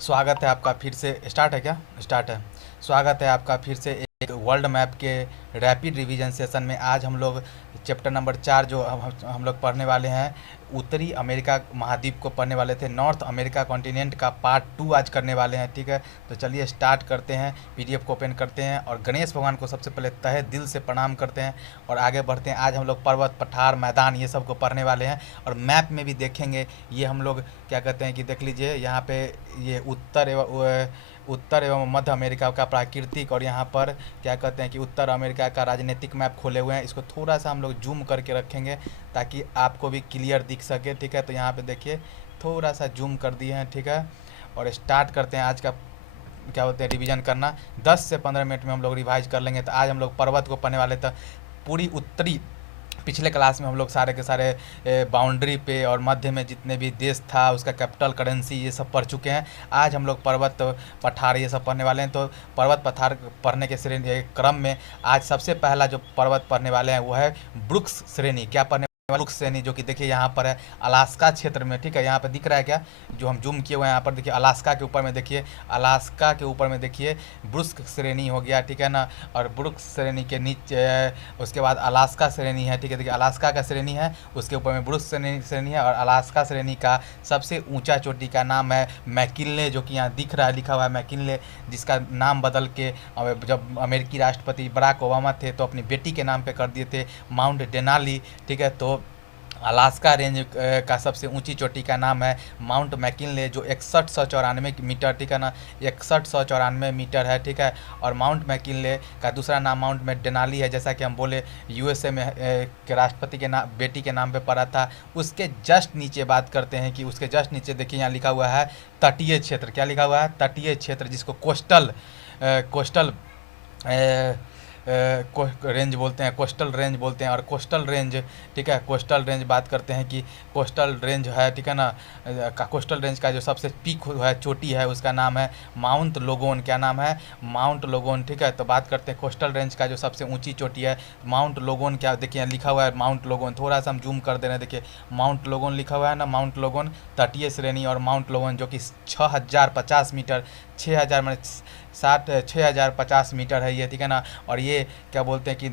स्वागत है आपका फिर से। स्टार्ट है क्या? स्टार्ट है। स्वागत है आपका फिर से एक वर्ल्ड मैप के रैपिड रिवीजन सेशन में। आज हम लोग चैप्टर नंबर 4 जो हम लोग पढ़ने वाले हैं, उत्तरी अमेरिका महाद्वीप को पढ़ने वाले थे। नॉर्थ अमेरिका कॉन्टिनेंट का पार्ट 2 आज करने वाले हैं। ठीक है, तो चलिए स्टार्ट करते हैं। पीडीएफ को ओपन करते हैं और गणेश भगवान को सबसे पहले तहे दिल से प्रणाम करते हैं और आगे बढ़ते हैं। आज हम लोग पर्वत, पठार, मैदान ये सब को पढ़ने वाले हैं और मैप में भी देखेंगे। ये हम लोग क्या कहते हैं कि देख लीजिए यहाँ पे ये उत्तर एवं मध्य अमेरिका का प्राकृतिक और यहाँ पर क्या कहते हैं कि उत्तर अमेरिका का राजनीतिक मैप खोले हुए हैं। इसको थोड़ा सा हम लोग जूम करके रखेंगे ताकि आपको भी क्लियर दिख सके। ठीक है, तो यहाँ पे देखिए थोड़ा सा जूम कर दिए हैं। ठीक है, और स्टार्ट करते हैं आज का क्या बोलते हैं रिवीजन करना। 10 से 15 मिनट में हम लोग रिवाइज कर लेंगे। तो आज हम लोग पर्वत को पढ़ने वाले थे। पूरी उत्तरी पिछले क्लास में हम लोग सारे के सारे बाउंड्री पे और मध्य में जितने भी देश था उसका कैपिटल, करेंसी ये सब पढ़ चुके हैं। आज हम लोग पर्वत, पठार ये सब पढ़ने वाले हैं। तो पर्वत पठार पढ़ने के श्रेणी क्रम में आज सबसे पहला जो पर्वत पढ़ने वाले हैं वो है ब्रुक्स श्रेणी। क्या पढ़ने ब्रुक्स श्रेणी, जो कि देखिए यहाँ पर है अलास्का क्षेत्र में। ठीक है, यहाँ पर दिख रहा है क्या, जो हम जूम किए हुए हैं यहाँ पर देखिए अलास्का के ऊपर में, देखिए अलास्का के ऊपर में देखिए ब्रुक्स श्रेणी हो गया। ठीक है ना, और ब्रुक्स श्रेणी के नीचे उसके बाद अलास्का श्रेणी है। ठीक है, देखिए अलास्का का श्रेणी है, उसके ऊपर में ब्रुक्स श्रेणी है और अलास्का श्रेणी का सबसे ऊंचा चोटी का नाम है मैकिनले, जो कि यहाँ दिख रहा है, लिखा हुआ है मैकिनले, जिसका नाम बदल के जब अमेरिकी राष्ट्रपति बराक ओबामा थे तो अपनी बेटी के नाम पे कर दिए थे माउंट डेनाली। ठीक है, तो अलास्का रेंज का सबसे ऊंची चोटी का नाम है माउंट मैकिनले, जो 6194 मीटर, ठीक है ना, 6194 मीटर है। ठीक है, और माउंट मैकिनले का दूसरा नाम माउंट डेनाली है, जैसा कि हम बोले यूएसए में के राष्ट्रपति के नाम, बेटी के नाम पे पड़ा था। उसके जस्ट नीचे बात करते हैं कि उसके जस्ट नीचे देखिए यहाँ लिखा हुआ है तटीय क्षेत्र। क्या लिखा हुआ है? तटीय क्षेत्र, जिसको कोस्टल रेंज बोलते हैं, कोस्टल रेंज बोलते हैं। और कोस्टल रेंज, ठीक है, कोस्टल रेंज बात करते हैं कि कोस्टल रेंज है, ठीक है ना, कोस्टल रेंज का जो सबसे पीक है, चोटी है, उसका नाम है माउंट लोगोन। क्या नाम है? माउंट लोगोन। ठीक है, तो बात करते हैं कोस्टल रेंज का जो सबसे ऊंची चोटी है माउंट लोगोन। क्या देखिए लिखा हुआ है माउंट लोगोन, थोड़ा सा हम जूम कर दे रहे हैं, देखिए माउंट लोगोन लिखा हुआ है ना, माउंट लोगन तटीय श्रेणी। और माउंट लोगन जो कि 6050 मीटर, 6000 मैंने 6050 मीटर है ये, ठीक है ना। और ये क्या बोलते हैं कि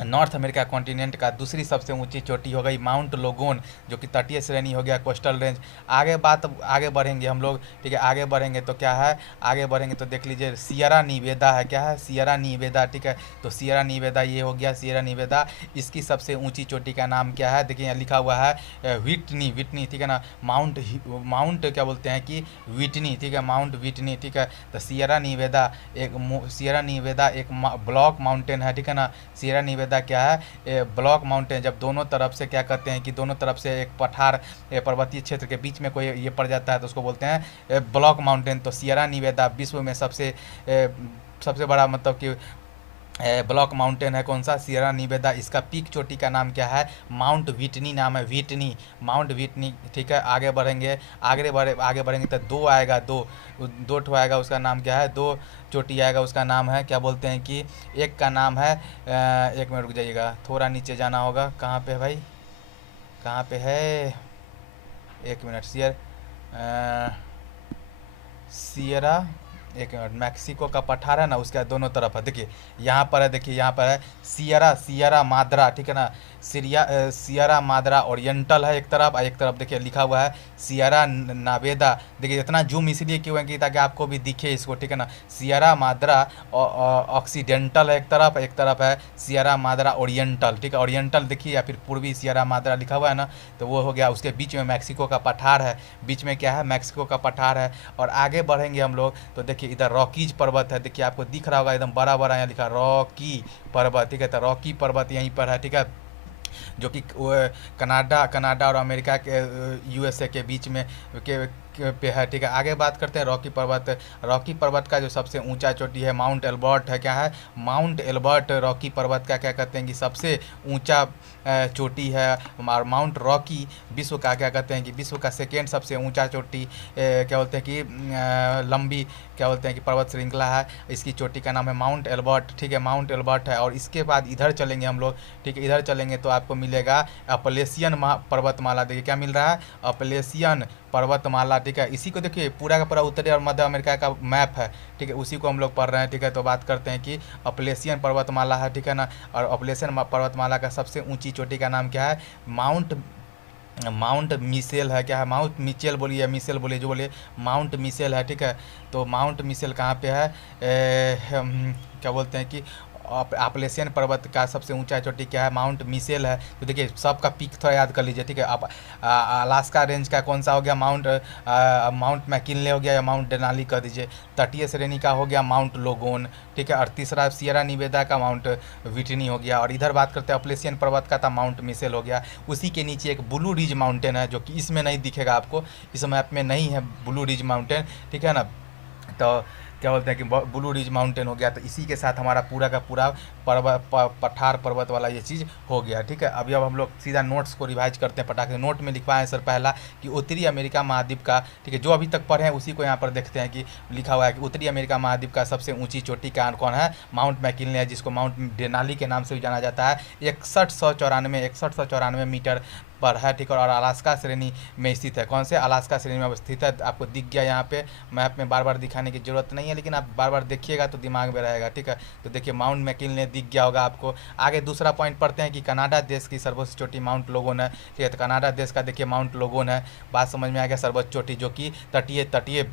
नॉर्थ अमेरिका कॉन्टिनेंट का दूसरी सबसे ऊंची चोटी हो गई माउंट लोगोन, जो कि तटीय श्रेणी हो गया, कोस्टल रेंज। आगे बढ़ेंगे हम लोग, ठीक है, आगे बढ़ेंगे तो क्या है, आगे बढ़ेंगे तो देख लीजिए सियरा निवेदा है। क्या है? सियरा निवेदा। ठीक है, तो सियरा निवेदा ये हो गया सियरा निवेदा। इसकी सबसे ऊंची चोटी का नाम क्या है? देखिए यहाँ लिखा हुआ है विटनी, ठीक है ना, माउंट क्या बोलते हैं कि विटनी, ठीक है, माउंट विटनी। ठीक है, तो सियरा निवेदा एक ब्लॉक माउंटेन है, ठीक है ना। सियरा निवेदा क्या है? Block mountain. जब दोनों तरफ से क्या कहते हैं कि दोनों तरफ से एक पठार पर्वतीय क्षेत्र के बीच में कोई ये पड़ जाता है तो उसको बोलते हैं ब्लॉक माउंटेन। तो सियरा निवेदा विश्व में सबसे बड़ा मतलब कि ब्लॉक माउंटेन है। कौन सा? सियरा निवेदा। इसका पीक चोटी का नाम क्या है? माउंट विटनी नाम है, विटनी, माउंट विटनी। ठीक है, आगे बढ़ेंगे तो दो आएगा, दो ठो आएगा, उसका नाम क्या है? दो चोटी आएगा, उसका नाम है क्या बोलते हैं कि एक का नाम है एक मिनट रुक जाइएगा, थोड़ा नीचे जाना होगा। कहाँ पे है भाई, कहाँ पे है? एक मिनट, सियरा, एक मिनट, मैक्सिको का पठार है ना, उसके दोनों तरफ है। देखिए यहाँ पर है, देखिए यहाँ पर है सियरा माद्रा, ठीक है ना, सियरा माद्रा ओरिएंटल है एक तरफ, और एक तरफ देखिए लिखा हुआ है सियरा नावेदा। देखिए इतना जूम इसलिए क्यों है कि ताकि आपको भी दिखे इसको, ठीक है ना। सियरा माद्रा ऑक्सीडेंटल है एक तरफ है सियरा माद्रा ओरिएंटल, ठीक है, ओरिएंटल देखिए, या फिर पूर्वी सियरा माद्रा लिखा हुआ है ना, तो वो हो गया। उसके बीच में मैक्सिको का पठार है, बीच में क्या है? मैक्सिको का पठार है। और आगे बढ़ेंगे हम लोग तो देखिए इधर रॉकीज पर्वत है, देखिए आपको दिख रहा होगा एकदम बड़ा बड़ा यहाँ लिखा रॉकी पर्वत, ठीक है, तो रॉकी पर्वत यहीं पर है, ठीक है, जो कि कनाडा और अमेरिका के यूएसए के बीच में पे है, ठीक है। आगे बात करते हैं रॉकी पर्वत का जो सबसे ऊंचा चोटी है माउंट एल्बर्ट है। क्या है? माउंट एल्बर्ट रॉकी पर्वत का क्या कहते हैं कि सबसे ऊंचा चोटी है। और माउंट रॉकी विश्व का क्या कहते हैं कि विश्व का सेकेंड सबसे ऊंचा चोटी क्या बोलते हैं कि लंबी क्या बोलते हैं कि पर्वत श्रृंखला है। इसकी चोटी का नाम है माउंट एल्बर्ट, ठीक है, माउंट एल्बर्ट है। और इसके बाद इधर चलेंगे हम लोग, ठीक है, इधर चलेंगे तो आपको मिलेगा अपलेशियन पर्वतमाला। देखिए क्या मिल रहा है? अपलेशियन पर्वतमाला, ठीक है। इसी को देखिए पूरा का पूरा उत्तरी और मध्य अमेरिका का मैप है, ठीक है, उसी को हम लोग पढ़ रहे हैं, ठीक है। तो बात करते हैं कि अपलेशियन पर्वतमाला है, ठीक है ना। और अपलेशियन पर्वतमाला का सबसे ऊंची चोटी का नाम क्या है? माउंट माउंट मिसेल है। क्या है? माउंट मिचेल बोलिए या मिसेल बोलिए, जो बोलिए, माउंट मिसेल है, ठीक है। तो माउंट मिसेल कहाँ पे है? क्या बोलते हैं कि अपलेशियन पर्वत का सबसे ऊंचा चोटी क्या है? माउंट मिसेल है। तो देखिए सबका पीक थोड़ा याद कर लीजिए, ठीक है। आप अलास्का रेंज का कौन सा हो गया? माउंट मैकिनले हो गया या माउंट डेनाली कर दीजिए। तटीय श्रेणी का हो गया माउंट लोगोन, ठीक है। और तीसरा सियरा निवेदा का माउंट विटनी हो गया। और इधर बात करते हैं अपलेशियन पर्वत का, था माउंट मिसेल हो गया। उसी के नीचे एक ब्लू रिज माउंटेन है, जो कि इसमें नहीं दिखेगा आपको, इस मैप में नहीं है ब्लू रिज माउंटेन, ठीक है ना। तो क्या बोलते हैं कि ब्लू रिज माउंटेन हो गया। तो इसी के साथ हमारा पूरा का पूरा पठार पर्वत वाला ये चीज़ हो गया, ठीक है। अभी अब हम लोग सीधा नोट्स को रिवाइज करते हैं पटाख से। नोट में लिखवाएं सर पहला कि उत्तरी अमेरिका महाद्वीप का, ठीक है, जो अभी तक पढ़े हैं उसी को यहाँ पर देखते हैं कि लिखा हुआ है कि उत्तरी अमेरिका महाद्वीप का सबसे ऊंची चोटी का कौन है? माउंट मैकिनले है, जिसको माउंट डेनाली के नाम से भी जाना जाता है। 6194 मीटर पर है, ठीक है। और अलास्का श्रेणी में स्थित है। कौन से? अलास्का श्रेणी में स्थित है। आपको दिख गया यहाँ पे मैप में, बार बार दिखाने की जरूरत नहीं है, लेकिन आप बार बार देखिएगा तो दिमाग में रहेगा, ठीक है। तो देखिए माउंट मैकिनले दिख गया होगा आपको। आगे दूसरा पॉइंट पढ़ते हैं कि कनाडा देश की सर्वोच्च चोटी माउंट लोगोन है, ठीक है। तो कनाडा देश का देखिए माउंट लोगोन है। बात समझ में आ गया? सर्वोच्च चोटी जो कि तटीय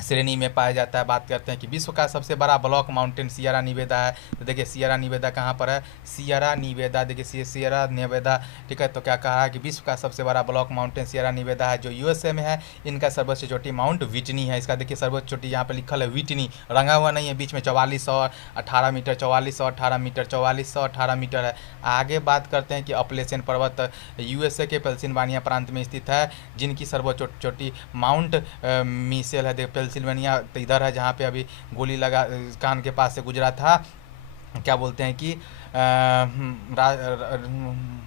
श्रेणी में पाया जाता है। बात करते हैं कि विश्व का सबसे बड़ा ब्लॉक माउंटेन सियरा निवेदा है। तो देखिए सियरा निवेदा कहाँ पर है? सियरा निवेदा, देखिए सियरा निवेदा, ठीक है। तो क्या कहा है कि विश्व का सबसे बड़ा ब्लॉक माउंटेन सियरा निवेदा है, जो यूएसए में है। इनका सर्वोच्च चोटी माउंट विटनी है। इसका देखिए सर्वोच्च चोटी यहाँ पे लिखल है विटनी, रंगा हुआ नहीं है, बीच में 4418 मीटर, 4418 मीटर, 4418 मीटर है। आगे बात करते हैं कि अपलेशियन पर्वत यूएसए के पेंसिल्वानिया प्रांत में स्थित है, जिनकी सर्वोच्च चोटी माउंट मिसेल है। पेंसिल्वेनिया तो इधर है जहाँ पे अभी गोली लगा कान के पास से गुजरा था। क्या बोलते हैं कि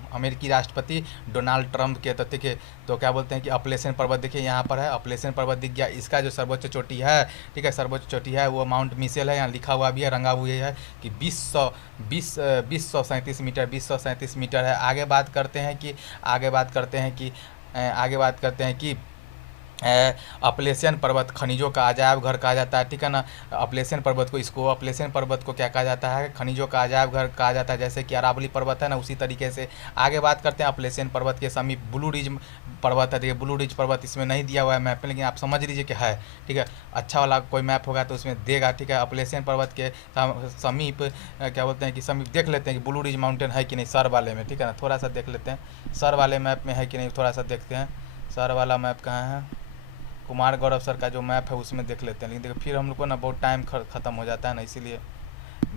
अमेरिकी राष्ट्रपति डोनाल्ड ट्रंप के, तो देखिए तो क्या बोलते हैं कि अपलेशियन पर्वत देखिए यहाँ पर है, अपलेशियन पर्वत दिख गया। इसका जो सर्वोच्च चोटी है, ठीक है, सर्वोच्च चोटी है वो माउंट मिसेल है। यहाँ लिखा हुआ भी है, रंगा हुआ है कि 2037 मीटर, 2037 मीटर है। आगे बात करते हैं कि अपलेशियन पर्वत खनिजों का अजायब घर कहा जाता है, ठीक है ना। अपलेशियन पर्वत को क्या कहा जाता है? खनिजों का अजायब घर कहा जाता है। जैसे कि अरावली पर्वत है ना, उसी तरीके से आगे बात करते हैं अपलेशियन पर्वत के समीप ब्लू रिज पर्वत है। देखिए ब्लू रिज पर्वत इसमें नहीं दिया हुआ है मैप में, लेकिन आप समझ लीजिए कि है, ठीक है। अच्छा वाला कोई मैप होगा तो उसमें देगा, ठीक है। अपलेशियन पर्वत के समीप क्या बोलते हैं कि समीप देख लेते हैं कि ब्लू रिज माउंटेन है कि नहीं सर वाले में, ठीक है ना। थोड़ा सा देख लेते हैं सर वाले मैप में है कि नहीं, थोड़ा सा देखते हैं सर वाला मैप कहाँ है। कुमार गौरव सर का जो मैप है उसमें देख लेते हैं, लेकिन देखो फिर हम लोग को ना बहुत टाइम ख़त्म हो जाता है ना, इसीलिए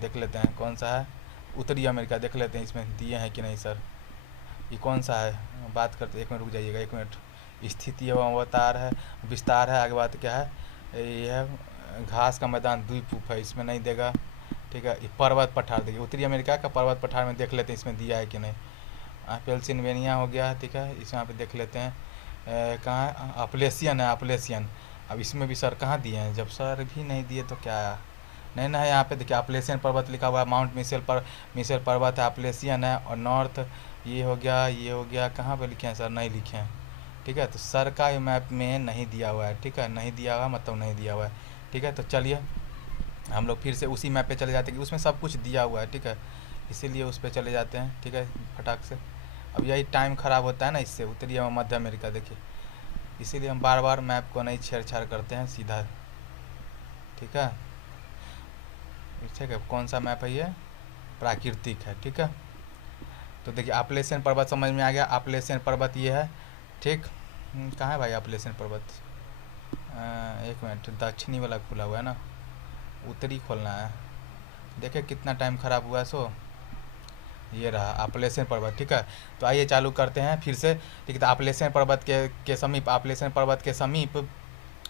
देख लेते हैं कौन सा है। उत्तरी अमेरिका देख लेते हैं इसमें दिए हैं कि नहीं सर। ये कौन सा है? बात करते, एक मिनट रुक जाइएगा, एक मिनट। स्थिति एवं अवतार है, विस्तार है। आगे बात क्या है? ये है घास का मैदान द्वीप है, इसमें नहीं देगा, ठीक है। ये पर्वत पठार देखिए, उत्तरी अमेरिका का पर्वत पठार में देख लेते हैं इसमें दिया है कि नहीं। पेंसिल्वेनिया हो गया, ठीक है, इस यहाँ पे देख लेते हैं कहाँ है? अपलेशियन है, अपलेशियन। अब इसमें भी सर कहाँ दिए हैं? जब सर भी नहीं दिए तो क्या है? नहीं ना है यहाँ पे, देखिए अपलेशियन पर्वत लिखा हुआ है, माउंट मिसेल पर्वत है, अपलेशियन है। और नॉर्थ ये हो गया, कहाँ पे लिखे हैं सर? नहीं लिखे हैं, ठीक है। तो सर का मैप में नहीं दिया हुआ है, ठीक है, नहीं दिया हुआ मतलब नहीं दिया हुआ है, ठीक है। तो चलिए हम लोग फिर से उसी मैप पे चले जाते हैं कि उसमें सब कुछ दिया हुआ है, ठीक है, इसीलिए उस पर चले जाते हैं, ठीक है, फटाक से। अब यही टाइम ख़राब होता है ना इससे, उत्तरी एवं मध्य अमेरिका देखिए, इसीलिए हम बार बार मैप को नहीं छेड़छाड़ करते हैं, सीधा, ठीक है। ठीक है, कौन सा मैप है ये? प्राकृतिक है, ठीक है। तो देखिए अपलेशियन पर्वत समझ में आ गया, अपलेशियन पर्वत ये है, ठीक। कहाँ है भाई अपलेशियन पर्वत? एक मिनट, दक्षिणी वाला खुला हुआ है ना, उत्तरी खोलना है। देखिए कितना टाइम ख़राब हुआ है। सो ये रहा अपलेशियन पर्वत, ठीक है। तो आइए चालू करते हैं फिर से, ठीक है। तो अपलेशियन पर्वत के समीप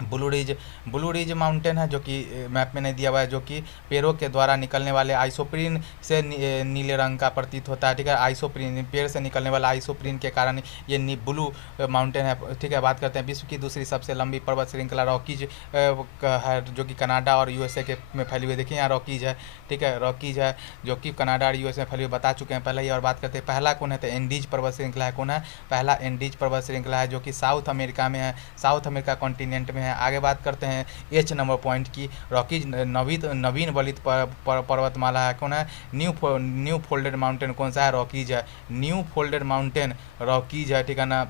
ब्लू रिज माउंटेन है जो कि मैप में नहीं दिया हुआ है, जो कि पेड़ों के द्वारा निकलने वाले आइसोप्रीन से नीले रंग का प्रतीत होता है, ठीक है। आइसोप्रीन, पेड़ से निकलने वाला आइसोप्रीन के कारण ये ब्लू माउंटेन है, ठीक है। बात करते हैं विश्व की दूसरी सबसे लंबी पर्वत श्रृंखला रॉकीज है, जो कि कनाडा और यूएसए के में फैली हुई। देखिए यहाँ रॉकीज है, ठीक है, रॉकीज है जो कि कनाडा और यूएसए में फैली हुई, बता चुके हैं पहले ही। और बात करते हैं पहला कौन है, तो एंडीज पर्वत श्रृंखला है। कौन है पहला? एंडीज पर्वत श्रृंखला है, जो कि साउथ अमेरिका में है, साउथ अमेरिका कॉन्टिनेंट में है। आगे बात करते हैं एच नंबर पॉइंट की। रॉकीज नवीन वलित पर्वतमाला है। कौन है? न्यू फोल्डेड माउंटेन कौन सा है? रॉकीज है। न्यू फोल्डेड माउंटेन रॉकीज है, ठीक है ना।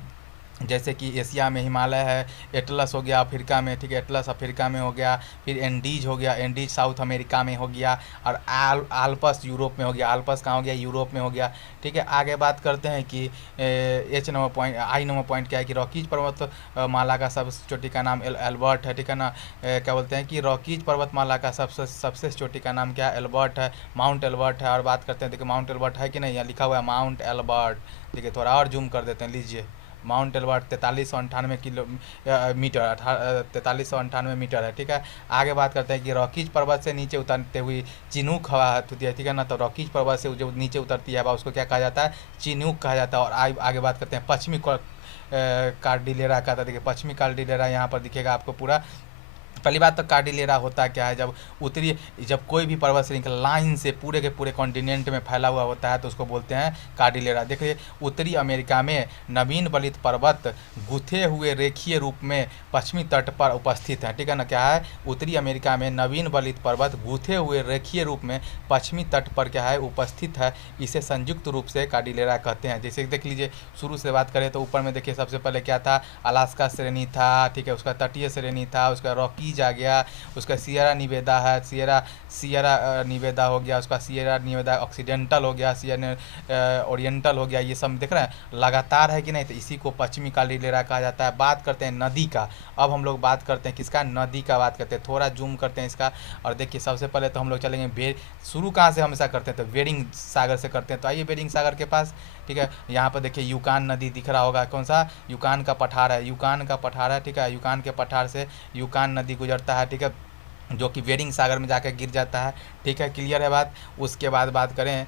जैसे कि एशिया में हिमालय है, एटलस हो गया अफ्रीका में, ठीक है, एटलस अफ्रीका में हो गया। फिर एंडीज हो गया, एंडीज साउथ अमेरिका में हो गया। और आल्पस यूरोप में हो गया। आल्पस कहाँ हो गया? यूरोप में हो गया, ठीक है। आगे बात करते हैं कि एच नंबर पॉइंट, आई नंबर पॉइंट क्या है कि रॉकीज पर्वत माला का सबसे चोटी का नाम एल्बर्ट है, ठीक है ना। क्या बोलते हैं कि रॉकीज पर्वतमाला का सबसे चोटी का नाम क्या है? एल्बर्ट है, माउंट एल्बर्ट है। और बात करते हैं, देखिए माउंट एल्बर्ट है कि नहीं, यहाँ लिखा हुआ है माउंट एल्बर्ट, ठीक है। थोड़ा और जूम कर देते हैं, लीजिए। माउंट एल्बर्ट 4398 किलोमीटर 4398 मीटर है, ठीक है। आगे बात करते हैं कि रॉकीज पर्वत से नीचे उतरते हुई चिनूक हवा होती है, ठीक है ना। तो रॉकीज पर्वत से जो नीचे उतरती है हवा उसको क्या कहा जाता है? चिनूक कहा जाता है। और आगे बात करते हैं पश्चिमी कार्डिलेरा का। था देखिए पश्चिमी कार्डिलेरा यहाँ पर दिखेगा आपको पूरा। पहली बात तो कार्डिलेरा होता क्या है? जब कोई भी पर्वत श्रृंखला लाइन से पूरे के पूरे कॉन्टिनेंट में फैला हुआ होता है तो उसको बोलते हैं कार्डिलेरा। देखिए उत्तरी अमेरिका में नवीन वलित पर्वत गुथे हुए रेखीय रूप में पश्चिमी तट पर उपस्थित है, ठीक है ना। क्या है? उत्तरी अमेरिका में नवीन वलित पर्वत गुथे हुए रेखीय रूप में पश्चिमी तट पर क्या है? उपस्थित है। इसे संयुक्त रूप से कार्डिलेरा कहते हैं। जैसे देख लीजिए, शुरू से बात करें तो ऊपर में देखिए सबसे पहले क्या था? अलास्का श्रेणी था, ठीक है, उसका तटीय श्रेणी था, उसका रॉकीज आ गया, उसका सियरा निवेदा है, सियरा निवेदा हो गया, उसका सियरा निवेदा ऑक्सीडेंटल हो गया, सियरा ओरिएंटल हो गया। ये सब देख रहे हैं लगातार है कि नहीं, तो इसी को पश्चिमी कार्डिलेरा कहा जाता है। बात करते हैं नदी का। अब हम लोग बात करते हैं किसका? नदी का बात करते हैं। थोड़ा जूम करते हैं इसका। और देखिए सबसे पहले तो हम लोग चलेंगे शुरू कहाँ से हमेशा करते हैं? तो बेरिंग सागर से करते हैं। तो आइए बेरिंग सागर के पास, ठीक है। यहाँ पर देखिए यूकान नदी दिख रहा होगा। कौन सा? यूकान का पठार है, यूकान का पठार है, ठीक है। यूकान के पठार से यूकान नदी गुजरता है, ठीक है, जो कि बेरिंग सागर में जाकर गिर जाता है, ठीक है। क्लियर है बात? उसके बाद बात करें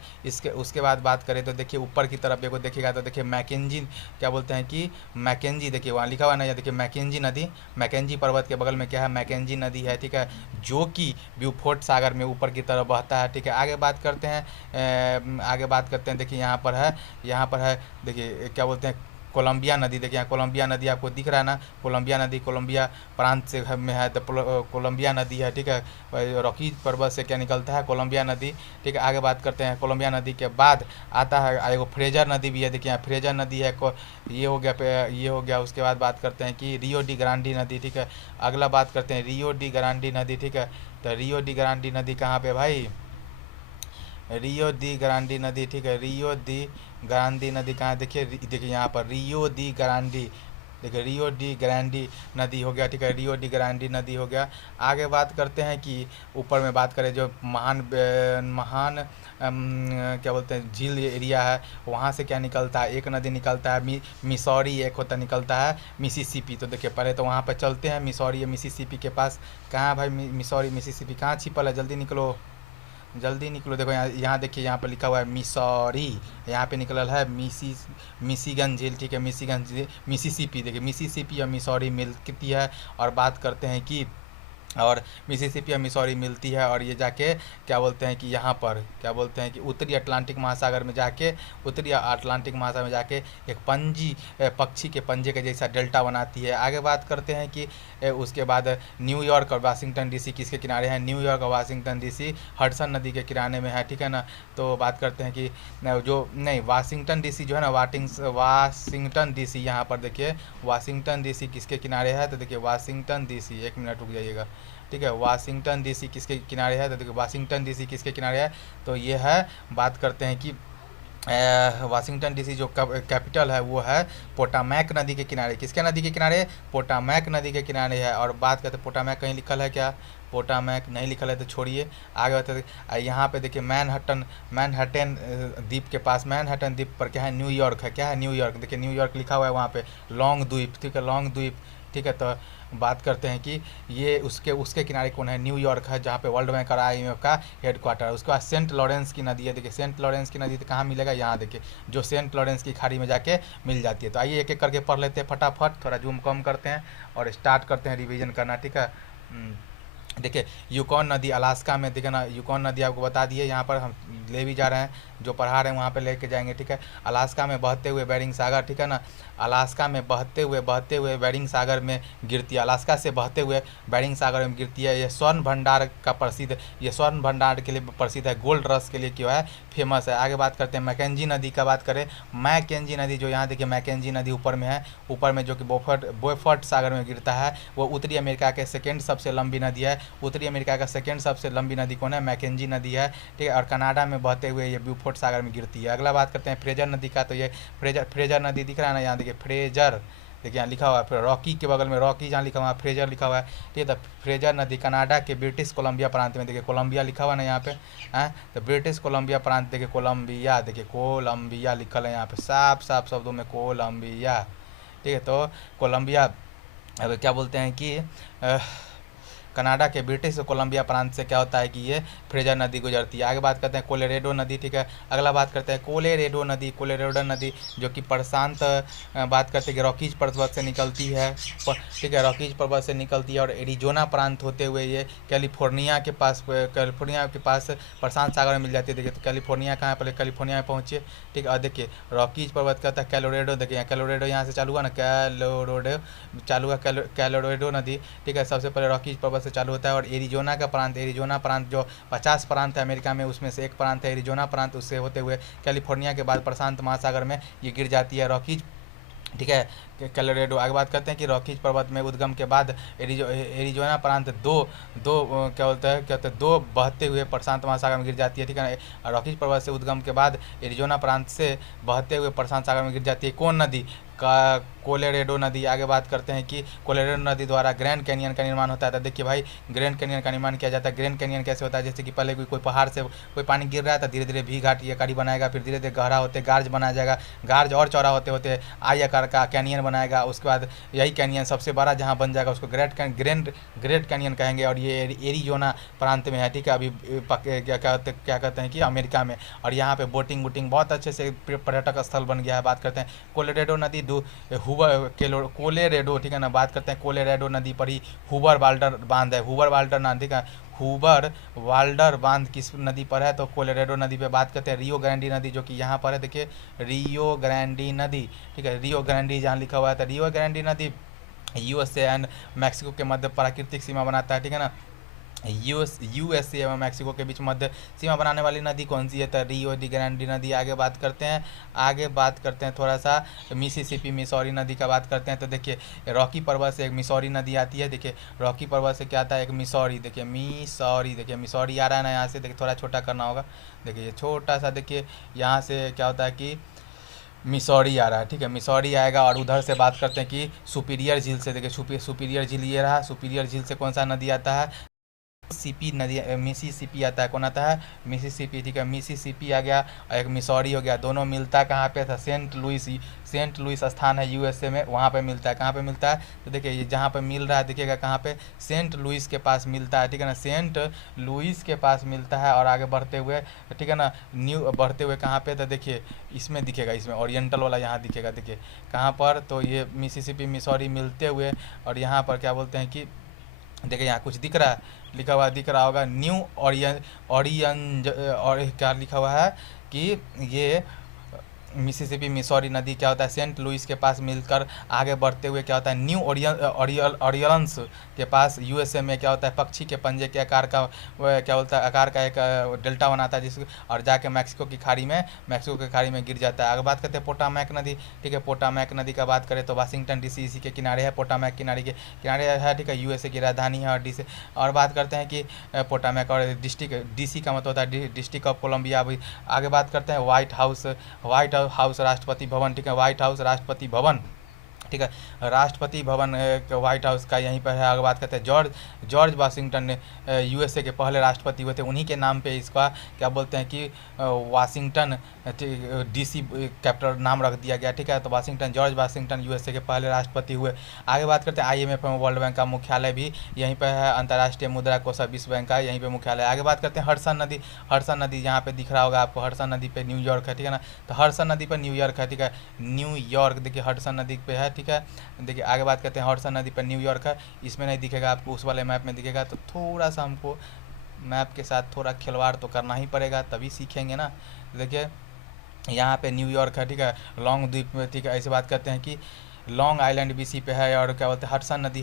उसके बाद बात करें तो देखिए ऊपर की तरफ देखो, देखिएगा तो देखिए मैकेंजी, क्या बोलते हैं कि मैकेंजी, देखिए वहाँ लिखा हुआ ना, देखिए मैकेंजी नदी, मैकेंजी पर्वत के बगल में क्या है? मैकेंजी नदी है, ठीक है, जो कि ब्यूफोर्ट सागर में ऊपर की तरफ बहता है, ठीक है। आगे बात करते हैं देखिए यहाँ पर है देखिए क्या बोलते हैं? कोलंबिया नदी। देखिए यहाँ कोलंबिया नदी आपको दिख रहा है ना, कोलंबिया नदी कोलंबिया प्रांत से में है, तो कोलंबिया नदी है, ठीक है। रॉकी पर्वत से क्या निकलता है? कोलंबिया नदी, ठीक है। आगे बात करते हैं कोलंबिया नदी के बाद आता है एगो फ्रेजर नदी भी है। देखिए यहाँ फ्रेजर नदी है, ये हो गया। उसके बाद बात करते हैं कि रियो डी ग्रांडी नदी, ठीक है। अगला बात करते हैं रियो डी ग्रांडी नदी, ठीक है। तो रियो डी ग्रांडी नदी कहाँ पे भाई? रियो दी ग्रांडी नदी, ठीक है। रियो दी ग्रांडी नदी कहाँ? देखिए यहाँ पर रियो दी ग्रांडी, देखिए रियो डी ग्रांडी नदी हो गया, ठीक है, रियो डी ग्रांडी नदी हो गया। आगे बात करते हैं कि ऊपर में बात करें जो महान क्या बोलते हैं झील एरिया है, वहाँ से क्या निकलता है? एक नदी निकलता है मिसौरी, एक होता निकलता है मिसिसिपी। तो देखिए पहले तो वहाँ पर चलते हैं मिसौरी या मिसिसिपी के पास। कहाँ भाई मिसौरी मिसिसिपी कहाँ छिपल है? जल्दी निकलो, जल्दी निकलो। देखो यहाँ देखिए, यहाँ पर लिखा हुआ है मिसौरी, यहाँ पे निकल है मिशिगन झील, ठीक है, मिशिगन झील मिसिसिपी। देखिए मिसिसिपी और मिसौरी मिलती है। और बात करते हैं कि और मिसिसिपी और मिसौरी मिलती है, और ये जाके क्या बोलते हैं कि यहाँ पर क्या बोलते हैं कि उत्तरी अटलांटिक महासागर में जाके एक पक्षी के पंजे के जैसा डेल्टा बनाती है। आगे बात करते हैं कि उसके बाद न्यूयॉर्क और वाशिंगटन डीसी किसके किनारे हैं? न्यूयॉर्क और वाशिंगटन डीसी हडसन नदी के किनारे में है, ठीक है ना। तो बात करते हैं कि वाशिंगटन डीसी जो है ना, वाशिंगटन डीसी, यहाँ पर देखिए वाशिंगटन डीसी किसके किनारे है? तो देखिए वाशिंगटन डीसी, एक मिनट रुक जाइएगा, ठीक है। वाशिंगटन डीसी किसके किनारे है? तो देखिए वाशिंगटन डीसी किसके किनारे है? तो ये है, बात करते हैं कि वाशिंगटन डीसी जो कैपिटल है वो है पोटामैक नदी के किनारे। किसके नदी के किनारे? पोटामैक नदी के किनारे है। और बात करते हैं पोटामैक कहीं लिखल है क्या? पोटामैक नहीं लिखल है तो छोड़िए। आगे बताते यहाँ पे देखिए मैनहट्टन द्वीप के पास, मैनहट्टन द्वीप पर क्या है? न्यूयॉर्क है। क्या है? न्यूयॉर्क। देखिए न्यूयॉर्क लिखा हुआ है वहाँ पे, लॉन्ग द्वीप, ठीक है, लॉन्ग द्वीप, ठीक है। तो बात करते हैं कि ये उसके उसके किनारे कौन है, न्यूयॉर्क है जहाँ पे वर्ल्ड बैंक और IMF का हेडक्वार्टर है। उसके बाद सेंट लॉरेंस की नदी है, देखिए सेंट लॉरेंस की नदी तो कहाँ मिलेगा, यहाँ देखिए जो सेंट लॉरेंस की खाड़ी में जाके मिल जाती है। तो आइए एक एक करके पढ़ लेते हैं फटाफट, थोड़ा जूम कम करते हैं और स्टार्ट करते हैं रिवीजन करना, ठीक है। देखिए यूकॉन नदी अलास्का में, देखिए ना यूकॉन नदी आपको बता दिए, यहाँ पर हम ले भी जा रहे हैं, जो पढ़ा रहे हैं वहाँ पे लेके जाएंगे, ठीक है। अलास्का में बहते हुए बेरिंग सागर, ठीक है ना, अलास्का में बहते हुए बेरिंग सागर में गिरती है, अलास्का से बहते हुए बेरिंग सागर में गिरती है। ये स्वर्ण भंडार का प्रसिद्ध, ये स्वर्ण भंडार के लिए प्रसिद्ध है, गोल्ड रश के लिए क्यों है, फेमस है। आगे बात करते हैं मैकेंजी नदी का, बात करें मैकेंजी नदी, जो यहाँ देखिए मैकेंजी नदी ऊपर में है, ऊपर में जो कि बोफर्ट सागर में गिरता है, वो उत्तरी अमेरिका के सेकेंड सबसे लंबी नदी है। उत्तरी अमेरिका का सेकेंड सबसे लंबी नदी कौन है, मैकेंजी नदी है, ठीक है। और कनाडा में बहते हुए ये ब्यूफोर्ट सागर में गिरती है। अगला बात करते हैं फ्रेजर नदी का, तो ये फ्रेजर नदी दिख रहा है ना, यहाँ देखिए फ्रेजर, देखिए यहाँ लिखा हुआ है, फिर रॉकी के बगल में रॉकी जहाँ लिखा हुआ है फ्रेजर लिखा हुआ है, ठीक है। तो फ्रेजर नदी कनाडा के ब्रिटिश कोलंबिया प्रांत में, देखिए कोलंबिया लिखा हुआ है ना यहाँ पे, हैं, तो ब्रिटिश कोलंबिया प्रांत, देखिए कोलंबिया, देखिए कोलंबिया लिखल है यहाँ पे साफ साफ शब्दों में कोलंबिया, ठीक है। तो कोलंबिया, अब क्या बोलते हैं कि कनाडा के ब्रिटिश कोलंबिया प्रांत से क्या होता है कि ये फ्रेजर नदी गुजरती है। आगे बात करते हैं कोलोरेडो नदी, ठीक है। अगला बात करते हैं कोलोरेडो नदी, कोलोरेडो नदी जो कि प्रशांत, बात करते हैं कि रॉकीज पर्वत से निकलती है, ठीक है, रॉकीज पर्वत से निकलती है और एरिजोना प्रांत होते हुए ये कैलिफोर्निया के पास प्रशांत सागर में मिल जाती है। देखिए तो कैलिफोर्निया कहाँ है, पहले कैलिफोर्निया में पहुँचे, ठीक है। और देखिए रॉकीज पर्वत का होता है कैलोरेडो, देखिए कैलोरेडो यहाँ से चालू हुआ ना, कैलोरेडो चालू हुआ, कैलोरेडो नदी, ठीक है, सबसे पहले रॉकीज पर्वत से चालू होता है। और एरिजोना का प्रांत, एरिजोना प्रांत जो 50 प्रांत है अमेरिका में, उसमें से एक प्रांत है एरिजोना प्रांत, उससे होते हुए कैलिफोर्निया के बाद प्रशांत महासागर में ये गिर जाती है रॉकीज, ठीक है, कैलोरेडो। आगे बात करते हैं कि रॉकीज पर्वत में उद्गम के बाद एरिजोना प्रांत क्या होता है दो बहते हुए प्रशांत महासागर में गिर जाती है, ठीक है ना। रॉकीज पर्वत से उद्गम के बाद एरिजोना प्रांत से बहते हुए प्रशांत सागर में गिर जाती है कौन नदी, का कोलोरेडो नदी। आगे बात करते हैं कि कोलोरेडो नदी द्वारा ग्रैंड कैनियन का निर्माण होता है। तो देखिए भाई ग्रैंड कैनियन का निर्माण किया जाता है। ग्रैंड कैनियन कैसे होता है, जैसे कि पहले कोई पहाड़ से कोई पानी गिर रहा है तो धीरे धीरे भी घाट ये कड़ी बनाएगा, फिर धीरे धीरे गहरा होते गार्ज बनाया जाएगा, गार्ज और चौड़ा होते होते आई आकार का कैनियन बनाएगा। उसके बाद यही कैनियन सबसे बड़ा जहाँ बन जाएगा उसको ग्रेट कैनियन कहेंगे। और ये एरिजोना प्रांत में है, ठीक है, अभी क्या कहते हैं कि अमेरिका में। और यहाँ पे बोटिंग वोटिंग बहुत अच्छे से पर्यटक स्थल बन गया है। बात करते हैं कोलोरेडो नदी कोलोरेडो, ठीक है ना, बात करते हैं कोलोरेडो नदी पर ही हुबर वाल्डर बांध है। हुबर वाल्डर ना, ठीक है, हुबर वाल्डर बांध किस नदी पर है, तो कोलोरेडो नदी पे बात करते हैं। रियो ग्रांडी नदी जो कि यहाँ पर है, देखिए रियो ग्रांडी नदी, ठीक है, रियो ग्रांडी जहाँ लिखा हुआ है, तो रियो ग्रांडी नदी USA एंड मैक्सिको के मध्य प्राकृतिक सीमा बनाता है, ठीक है ना। USA एवं मैक्सिको के बीच मध्य सीमा बनाने वाली नदी कौन सी है, तो रियो डी ग्रांडी नदी। आगे बात करते हैं थोड़ा सा मिसिसिपी मिसौरी नदी का बात करते हैं। तो देखिए रॉकी पर्वत से एक मिसौरी नदी आती है, देखिए रॉकी पर्वत से क्या आता है, एक मिसौरी, देखिए मिसौरी आ रहा है ना, यहाँ से देखिए थोड़ा छोटा करना होगा, देखिए ये छोटा सा, देखिए यहाँ से क्या होता है कि मिसौरी आ रहा है, ठीक है, मिसौरी आएगा। और उधर से बात करते हैं कि सुपीरियर झील से, देखिए सुपीरियर झील ये रहा, सुपीरियर झील से कौन सा नदी आता है, सीपी नदी, मिसिसिपी आता है, कौन आता है, मिसिसिपी, ठीक है, मिसिसिपी आ गया और एक मिसौरी हो गया। दोनों मिलता कहाँ पे था, सेंट लुइस स्थान है USA में, वहाँ पे मिलता है। कहाँ पे मिलता है, तो देखिए ये जहाँ पे मिल रहा है देखिएगा कहाँ पे, सेंट लुइस के पास मिलता है, ठीक है ना, सेंट लुइस के पास मिलता है। और आगे बढ़ते हुए, ठीक है ना, बढ़ते हुए कहाँ पे, तो देखिए इसमें दिखेगा, इसमें ओरिएंटल वाला यहाँ दिखेगा, देखिए कहाँ पर, तो ये मिसिसिपी मिसौरी मिलते हुए और यहाँ पर क्या बोलते हैं कि देखिए यहाँ कुछ दिख रहा है, लिखा हुआ दिख रहा होगा न्यू ऑरियन और क्या लिखा हुआ है कि ये मिसिसिपी मिसौरी नदी क्या होता है, सेंट लुइस के पास मिलकर आगे बढ़ते हुए क्या होता है, न्यू ऑरियल्स के पास USA में क्या होता है, पक्षी के पंजे के आकार का क्या बोलता है, आकार का एक डेल्टा बनाता है जिस, और जाके मैक्सिको की खाड़ी में गिर जाता है। आगे बात करते हैं पोटामैक नदी, ठीक है, पोटामैक नदी का बात करें तो वाशिंगटन DC इसी के किनारे है, पोटामैक किनारे है, ठीक है, USA की राजधानी है। और बात करते हैं कि पोटामैक और डिस्ट्रिक्ट DC का मतलब होता है डिस्ट्रिक्ट ऑफ कोलंबिया। अभी आगे बात करते हैं व्हाइट हाउस राष्ट्रपति भवन, ठीक है, व्हाइट हाउस राष्ट्रपति भवन ठीक है। राष्ट्रपति भवन व्हाइट हाउस का यहीं पर है। आगे बात करते हैं जॉर्ज वाशिंगटन यूएसए के पहले राष्ट्रपति हुए थे, उन्हीं के नाम पे इसका क्या बोलते हैं कि वाशिंगटन डीसी कैपिटल नाम रख दिया गया। ठीक है, तो वाशिंगटन, जॉर्ज वाशिंगटन यूएसए के पहले राष्ट्रपति हुए। आगे बात करते हैं आईएमएफ एवं वर्ल्ड बैंक का मुख्यालय भी यहीं पर है। अंतर्राष्ट्रीय मुद्रा कोष विश्व बैंक का यहीं पे मुख्यालय। आगे बात करते हैं हडसन नदी यहाँ पे दिख रहा होगा आपको, हडसन नदी पे न्यूयॉर्क है। ठीक है ना, तो हडसन नदी पर न्यूयॉर्क है। ठीक है, न्यूयॉर्क देखिए हडसन नदी पे है। ठीक है, देखिए आगे बात करते हैं हडसन नदी पर न्यूयॉर्क है। इसमें नहीं दिखेगा आपको, उस वाले मैप में दिखेगा। तो थोड़ा सा हमको मैप के साथ थोड़ा खिलवाड़ तो करना ही पड़ेगा, तभी सीखेंगे ना। देखिए यहाँ पे न्यूयॉर्क है। ठीक है, लॉन्ग द्वीप में। ठीक है, ऐसे बात करते हैं कि लॉन्ग आइलैंड भी इसी पे है। और क्या बोलते हैं हडसन नदी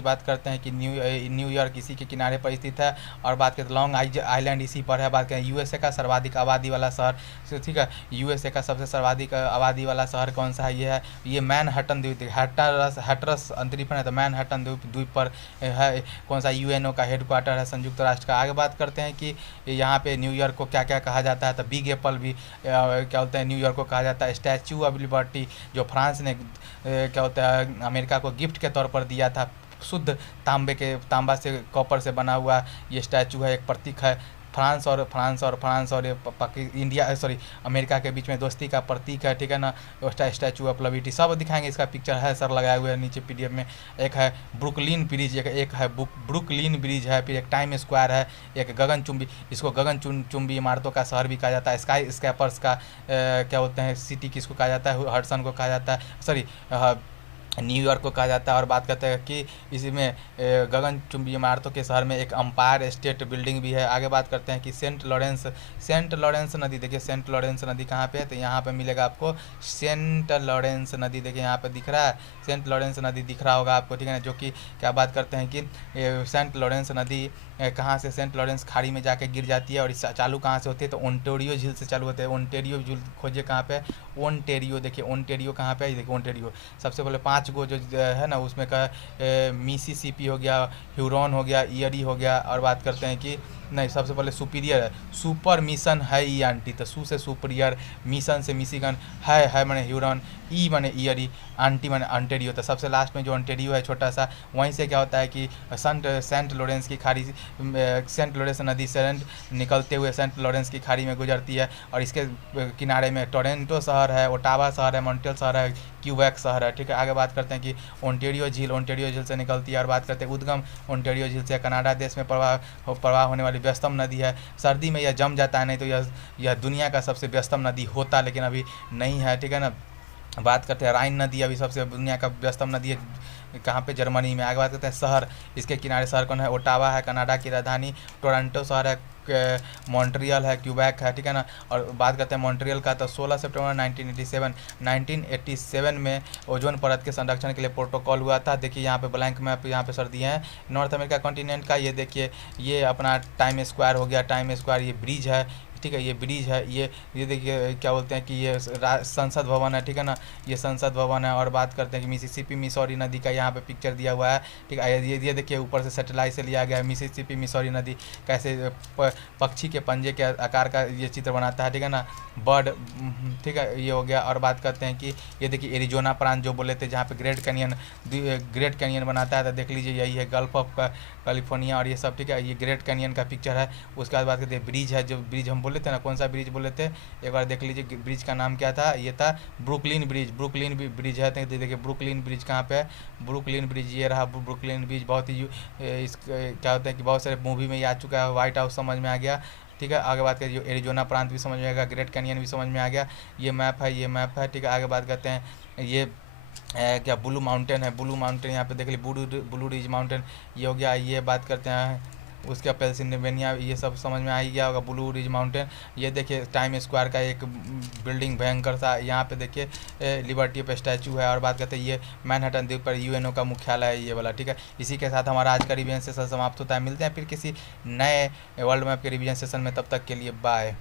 बात करते हैं कि न्यूयॉर्क इसी के किनारे पर स्थित है। और बात करते हैं लॉन्ग आइलैंड इसी पर है। बात करें यूएसए का सर्वाधिक आबादी वाला शहर। ठीक है, यूएसए का सबसे सर्वाधिक आबादी वाला शहर कौन सा है? ये है, ये मैनहट्टन द्वीप। हैटरस अंतरिक्ष है, तो मैनहट्टन द्वीप पर है। कौन सा? यूएनओ का हेडक्वार्टर है, संयुक्त राष्ट्र का। आगे बात करते हैं कि यहाँ पे न्यूयॉर्क को क्या क्या कहा जाता है, तो बिग एप्पल भी क्या बोलते हैं न्यूयॉर्क को कहा जाता है। स्टैचू ऑफ लिबर्टी जो फ्रांस ने क्या होता है अमेरिका को गिफ्ट के तौर पर दिया था, शुद्ध तांबा से कॉपर से बना हुआ ये स्टैचू है, एक प्रतीक है। फ्रांस और इंडिया सॉरी अमेरिका के बीच में दोस्ती का प्रतीक है। ठीक है ना, स्टैचू ऑफ लिबर्टी सब दिखाएंगे, इसका पिक्चर है सर लगाए हुए हैं नीचे पीडीएफ में। एक है ब्रुकलिन ब्रिज, एक है ब्रुकलिन ब्रिज है, फिर एक टाइम स्क्वायर है, एक गगनचुंबी, इसको गगनचुंबी इमारतों का शहर भी कहा जाता है। स्काई स्कैपर्स का क्या बोलते हैं सिटी किसको कहा जाता है? हडसन को कहा जाता है, सॉरी न्यूयॉर्क को कहा जाता है। और बात करते हैं कि इसमें गगनचुंबी इमारतों के शहर में एक अंपायर स्टेट बिल्डिंग भी है। आगे बात करते हैं कि सेंट लॉरेंस नदी। देखिए सेंट लॉरेंस नदी कहाँ पे है? तो यहाँ पे मिलेगा आपको सेंट लॉरेंस नदी। देखिए यहाँ पे दिख रहा है, सेंट लॉरेंस नदी दिख रहा होगा आपको। ठीक है ना, जो कि क्या बात करते हैं कि सेंट लॉरेंस नदी कहाँ से? सेंट लॉरेंस खाड़ी में जाके गिर जाती है। और इस चालू कहाँ से होती है? तो ओंटारियो झील से चालू होते हैं। ओंटारियो झील खोजिए कहाँ पे? ओंटारियो। देखिए ओंटारियो कहाँ पे है? देखिए ओंटारियो सबसे पहले 5 गो जो है ना उसमें का मिसिसिपी हो गया, ह्यूरॉन हो गया, ईयरी हो गया। और बात करते हैं कि नहीं, सबसे पहले सुपीरियर है, सुपर मिशन है ई आंटी, तो सू से सुपीरियर, मिशन से मिशिगन, है माने ह्यूरॉन, ई माने ईयरी, आंटी माने ऑन्टेरियो। तो सबसे लास्ट में जो ऑन्टेरियो है छोटा सा, वहीं से क्या होता है कि सेंट लॉरेंस की खाड़ी, सेंट लॉरेंस नदी से निकलते हुए सेंट लॉरेंस की खाड़ी में गुजरती है। और इसके किनारे में टोरंटो शहर है, ओटावा शहर है, मॉन्ट्रियल शहर है, क्यूबेक शहर है। ठीक है, आगे बात करते हैं कि ओंटारियो झील से निकलती है। और बात करते हैं उद्गम ओंटारियो झील से कनाडा देश में प्रवाह होने वाली व्यस्तम नदी है। सर्दी में यह जम जाता है, नहीं तो यह दुनिया का सबसे व्यस्तम नदी होता, लेकिन अभी नहीं है। ठीक है ना, बात करते हैं राइन नदी अभी सबसे दुनिया का व्यस्तम नदी है, कहाँ पे? जर्मनी में। आगे बात करते हैं शहर, इसके किनारे शहर कौन है? ओटावा है, कनाडा की राजधानी। टोरंटो शहर है, मॉन्ट्रियल है, क्यूबेक है। ठीक है ना, और बात करते हैं मॉन्ट्रियल का, तो 16 सितंबर 1987 में ओजोन परत के संरक्षण के लिए प्रोटोकॉल हुआ था। देखिए यहाँ पे ब्लैंक मैप यहाँ पे सर दिए हैं नॉर्थ अमेरिका कॉन्टिनेंट का। ये देखिए ये अपना टाइम स्क्वायर हो गया, टाइम स्क्वायर, ये ब्रिज है। ठीक है, ये ब्रिज है, ये देखिए क्या बोलते हैं कि ये संसद भवन है। ठीक है ना, ये संसद भवन है। और बात करते हैं कि मिसिसिपी मिसौरी नदी का यहाँ पे पिक्चर दिया हुआ है। ठीक है, ये देखिए ऊपर से सैटेलाइट से लिया गया है, मिसिसिपी मिसौरी नदी कैसे पक्षी के पंजे के आकार का ये चित्र बनाता है। ठीक है ना, बर्ड। ठीक है, ये हो गया। और बात करते हैं कि ये देखिए एरिजोना प्रांत जो बोले थे, जहाँ पे ग्रेट कैनियन बनाता है, तो देख लीजिए यही है गल्फ ऑफ कैलिफोर्निया और ये सब। ठीक है, ये ग्रेट कैनियन का पिक्चर है। उसके बाद बात करते हैं ब्रिज है, जो ब्रिज हम बोले थे ना, कौन सा ब्रिज बोले थे एक बार देख लीजिए, ब्रिज का नाम क्या था? ये था ब्रुकलिन ब्रिज है। तो देखिए ब्रुकलिन ब्रिज कहाँ पे है? ब्रुकलिन ब्रिज ये रहा ब्रुकलिन ब्रिज। बहुत ही इस क्या होता है कि बहुत सारे मूवी में ये आ चुका है, व्हाइट हाउस समझ में आ गया। ठीक है, आगे बात करें जो एरिजोना प्रांत भी समझ में आएगा, ग्रेट कैनियन भी समझ में आ गया। ये मैप है। ठीक है, आगे बात करते हैं ये क्या ब्लू माउंटेन है, ब्लू माउंटेन यहाँ पे देख लीजिए, ब्लू रिज माउंटेन ये हो गया। ये बात करते हैं उसके पेंसिल्वेनिया, ये सब समझ में आ ही गया होगा, ब्लू रिज माउंटेन। ये देखिए टाइम स्क्वायर का एक बिल्डिंग भयंकर सा, यहाँ पे देखिए लिबर्टी पे स्टैचू है। और बात करते हैं ये मैनहट्टन द्वीप पर यूएनओ का मुख्यालय है, ये वाला। ठीक है, इसी के साथ हमारा आज का रिवीजन सेशन समाप्त होता है। मिलते हैं फिर किसी नए वर्ल्ड मैप के रिवीजन सेशन में, तब तक के लिए बाय।